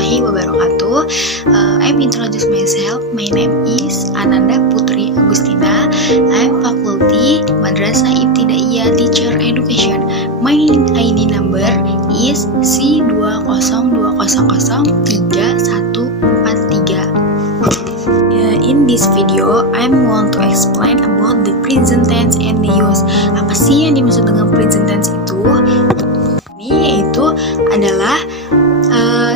warahmatullahi wabarakatuh. I'm introduce myself. My name is Ananda Putri Agustina. I'm faculty Madrasah Ibtidaiyah Teacher Education. My ID number is C202003143. In this video, I want to explain about the present tense and the use. Apa sih yang dimaksud dengan present tense itu? Ini yaitu adalah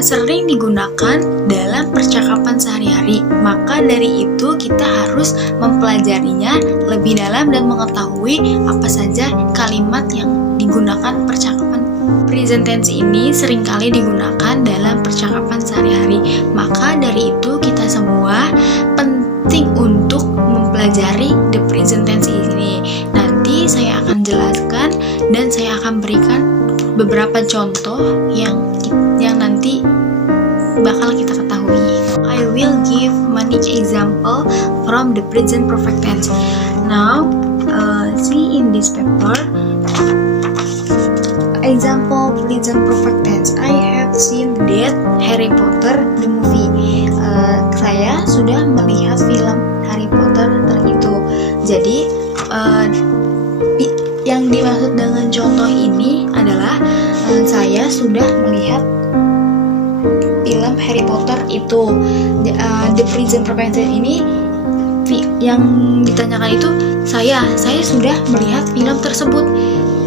sering digunakan dalam percakapan sehari-hari. Maka dari itu kita harus mempelajarinya lebih dalam dan mengetahui apa saja kalimat yang digunakan percakapan. Present tense ini seringkali digunakan dalam percakapan sehari-hari. Maka dari itu kita semua penting untuk mempelajari the present tense ini. Nanti saya akan jelaskan dan saya akan berikan beberapa contoh yang nanti bakal kita ketahui. I will give many example from the present perfect tense. Now, see in this paper example present perfect tense. I have seen that Harry Potter the movie. Saya sudah melihat film Harry Potter itu. Jadi yang dimaksud dengan contoh ini adalah saya sudah melihat film Harry Potter itu. The present perfect tense ini yang ditanyakan itu saya sudah melihat film tersebut.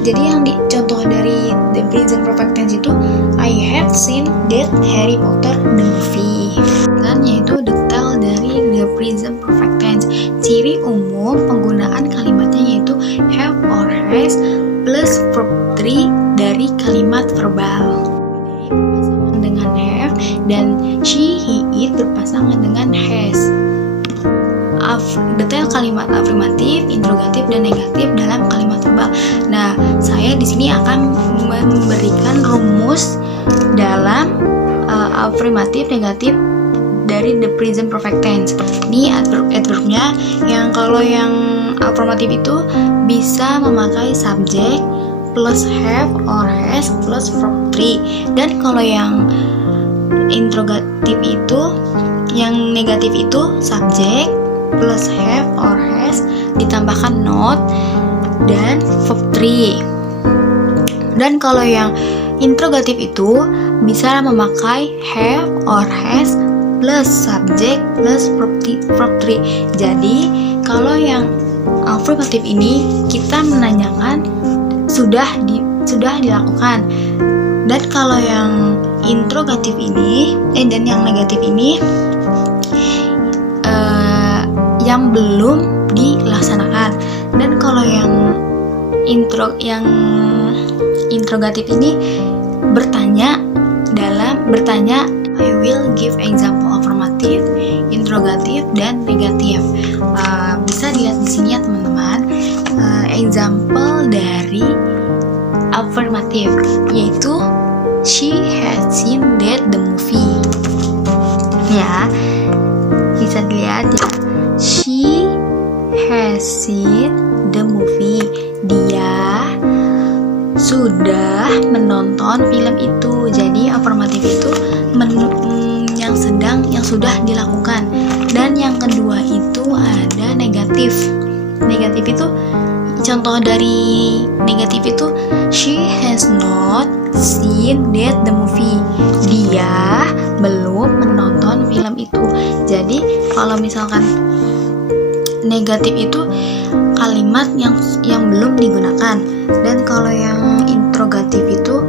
Jadi yang contoh dari the present perfect tense itu I have seen that Harry Potter the movie. Dan yaitu detail dari the present perfect tense. Ciri umum penggunaan kalimatnya yaitu have or has plus verb 3 dari kalimat verbal. Berpasangan dengan have dan she, he, it berpasangan dengan has. Detail kalimat afirmatif, interrogatif, dan negatif dalam kalimat verbal. Nah, saya di sini akan memberikan rumus dalam afirmatif, negatif dari the present perfect tense. Ini adverbnya yang kalau yang afirmatif itu bisa memakai subjek plus have or has plus verb 3. Dan kalau yang interrogatif itu, yang negatif itu subjek plus have or has ditambahkan not dan verb 3. Dan kalau yang interrogatif itu bisa memakai have or has plus subject plus verb 3. Jadi kalau yang afirmatif ini kita menanyakan sudah dilakukan. Dan kalau yang interrogatif ini dan yang negatif ini yang belum dilaksanakan. Dan kalau yang interrogatif ini bertanya I will give example affirmative, interrogatif, dan negatif. Bisa dilihat di sini ya teman-teman. Example dari affirmative yaitu she has seen that the movie. Ya, bisa dilihat ya. She has seen the movie. Dia sudah menonton film itu. Jadi afirmatif itu yang sudah dilakukan. Dan yang kedua itu ada negatif. Negatif itu contoh dari negatif itu she has not seen that the movie. Dia belum menonton film itu. Jadi kalau misalkan negatif itu kalimat yang belum digunakan. Dan kalau yang interrogatif itu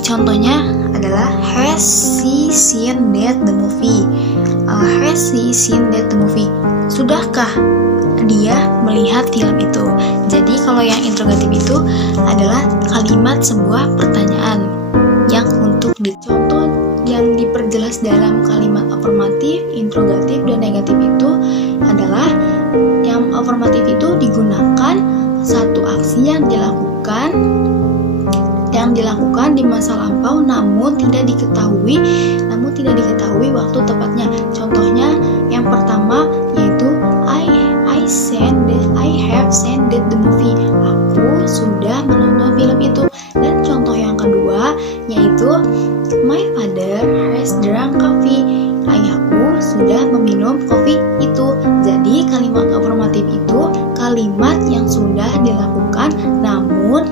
contohnya adalah has she seen that the movie. Has she seen that the movie? Sudahkah dia melihat film itu? Jadi kalau yang interrogatif itu adalah kalimat sebuah pertanyaan yang untuk dicontoh yang diperjelas dalam kalimat afirmatif, interrogatif, dan negatif itu adalah yang afirmatif itu digunakan satu aksi yang dilakukan di masa lampau namun tidak diketahui waktu tepatnya. Contohnya yang pertama yaitu I have seen that the movie. Aku sudah menonton film itu. Dan contoh yang kedua yaitu my father has drunk coffee. Ayahku sudah meminum kopi itu. Jadi kalimat afirmatif itu kalimat yang sudah dilakukan namun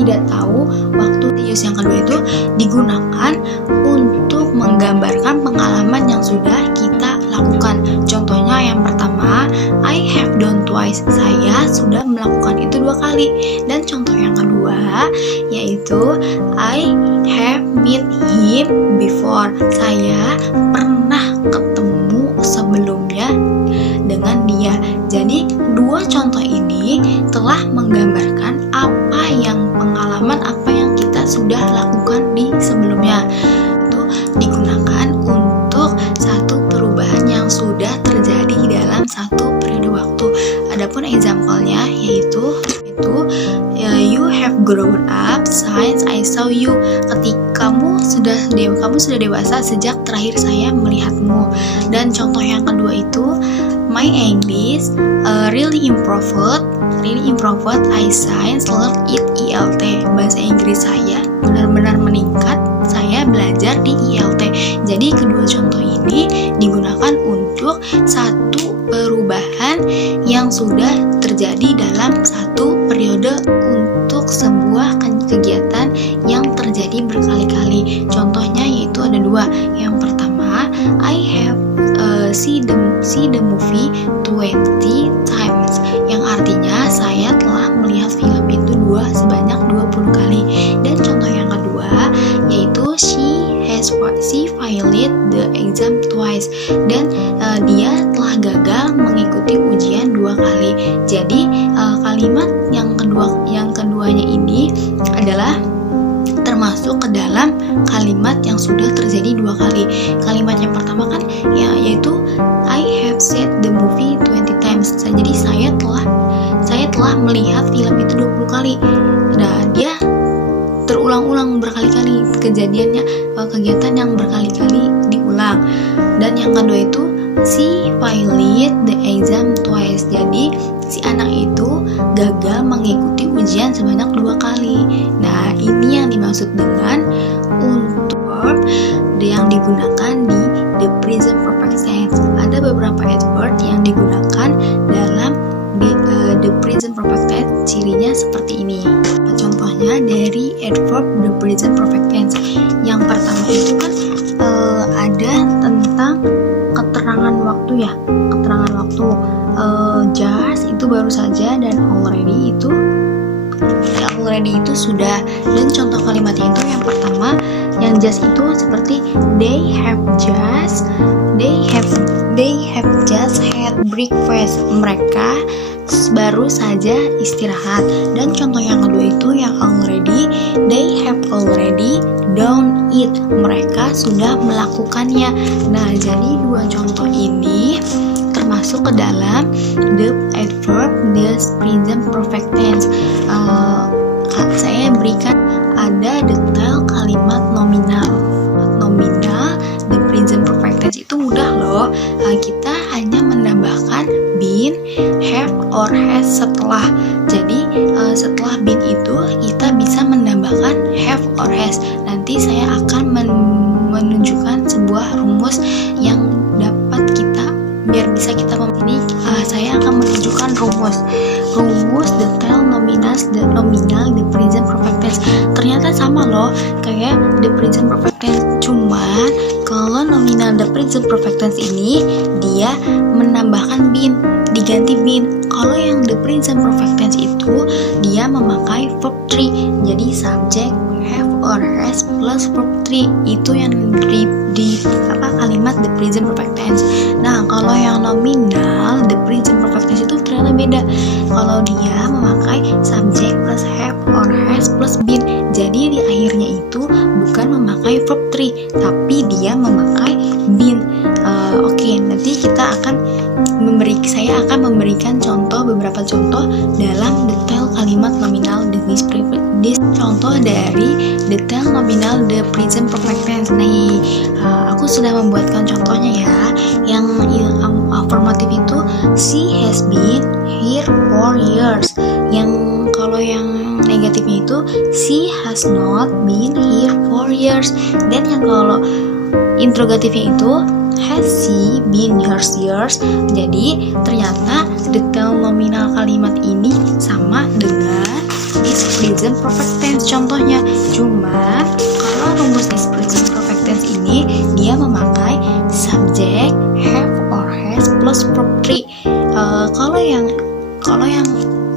tidak tahu waktu. Use yang kedua itu digunakan untuk menggambarkan pengalaman yang sudah kita lakukan. Contohnya yang pertama, I have done twice. Saya sudah melakukan itu 2 kali. Dan contoh yang kedua yaitu I have met him before. Saya pernah ketemu sebelumnya dengan dia. Jadi 2 contoh ini telah menggambarkan pengalaman apa yang kita sudah lakukan di sebelumnya. Itu digunakan untuk satu perubahan yang sudah terjadi dalam satu periode waktu. Adapun example-nya yaitu you have grown up since I saw you. Kamu sudah dewasa sejak terakhir saya melihatmu. Dan contoh yang kedua itu my English really improved. I since learned it IELT. Bahasa Inggris saya benar-benar meningkat. Saya belajar di IELT. Jadi kedua contoh ini digunakan untuk satu perubahan yang sudah terjadi dalam satu periode untuk sebuah kegiatan yang terjadi berkali-kali. Contohnya yaitu ada 2. Yang pertama, I have see the movie 20 times, yang artinya saya telah melihat film itu sebanyak 20 kali. Dan contoh yang kedua yaitu she failed the exam twice, dan dia telah gagal mengikuti ujian 2 kali. Jadi kalimat yang keduanya ini adalah termasuk ke dalam kalimat yang sudah terjadi 2 kali. Kalimat yang pertama kan yaitu I have seen the movie 20 times. Jadi saya telah melihat film itu 20 kali. Nah, dia terulang-ulang berkali-kali kegiatan yang berkali-kali diulang. Dan yang kedua itu she failed the exam twice. Jadi si anak itu gagal mengikuti ujian sebanyak 2 kali. Nah, ini yang dimaksud dengan untuk verb yang digunakan di the present perfect tense. Ada beberapa adverb yang digunakan dalam the present perfect tense. Cirinya seperti ini. Contohnya dari adverb the present perfect tense. Yang pertama itu kan ada tentang keterangan waktu ya. Keterangan waktu. Just itu baru saja, dan already itu sudah. Dan contoh kalimatnya itu yang pertama, yang just itu seperti they have just had breakfast. Mereka baru saja istirahat. Dan contoh yang kedua itu yang already, they have already done it. Mereka sudah melakukannya. Nah, jadi 2 contoh ini termasuk ke dalam the adverb the present perfect tense. Saya berikan ada detail kalimat nominal the present perfect tense itu mudah loh. Kita hanya menambahkan been, have, or has setelah. Jadi setelah been itu kita bisa menambahkan have or has. Nanti saya akan menunjukkan sebuah rumus yang dapat biar bisa kita memilih. Saya akan menunjukkan rumus detail nominal the present perfect tense. Ternyata sama loh kayak the present perfect tense, cuman kalau nominal the present perfect tense ini dia menambahkan been, diganti been. Kalau yang the present perfect tense itu dia memakai verb 3, jadi subject, have or has plus verb 3. Itu yang di kalimat the present perfect tense. Nah, kalau yang nominal the present perfect tense itu ternyata beda. Kalau dia memakai subject plus have or has plus been. Jadi di akhirnya itu bukan memakai verb 3, tapi dia memakai been. Oke, nanti saya akan memberikan beberapa contoh dalam detail kalimat nominal this contoh dari detail nominal the present perfect tense. Nih, aku sudah membuatkan contohnya ya. Yang afirmatif itu she has been here for years. Kalau yang negatifnya itu she has not been here for years. Dan yang kalau interrogatifnya itu has she been hers years. Jadi ternyata detail nominal kalimat ini sama dengan this present perfect tense contohnya. Cuman kalau rumus this present perfect tense ini dia memakai subject have or has plus verb 3. Kalau yang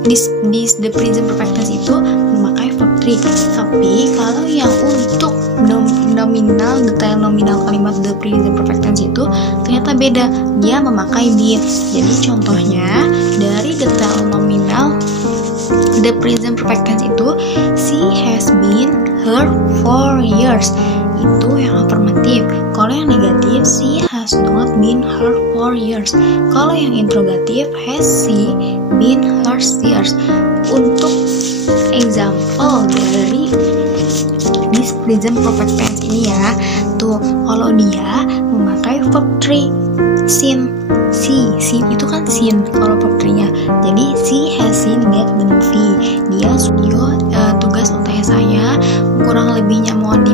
this the present perfect tense itu memakai verb 3. Tapi kalau yang untuk detail nominal kalimat the present perfect tense itu ternyata beda, dia memakai been. Jadi contohnya dari detail nominal the present perfect tense itu she has been her 4 years, itu yang afirmatif. Kalau yang negatif she has not been her 4 years. Kalau yang interrogatif has she been her years. Untuk example dari this present perfect tense ini ya, tuh kalau dia memakai verb 3 seen. Seen itu kan seen kalau verb 3-nya. Jadi she has seen that the movie. Dia studio tugas UTS saya, kurang lebihnya mohon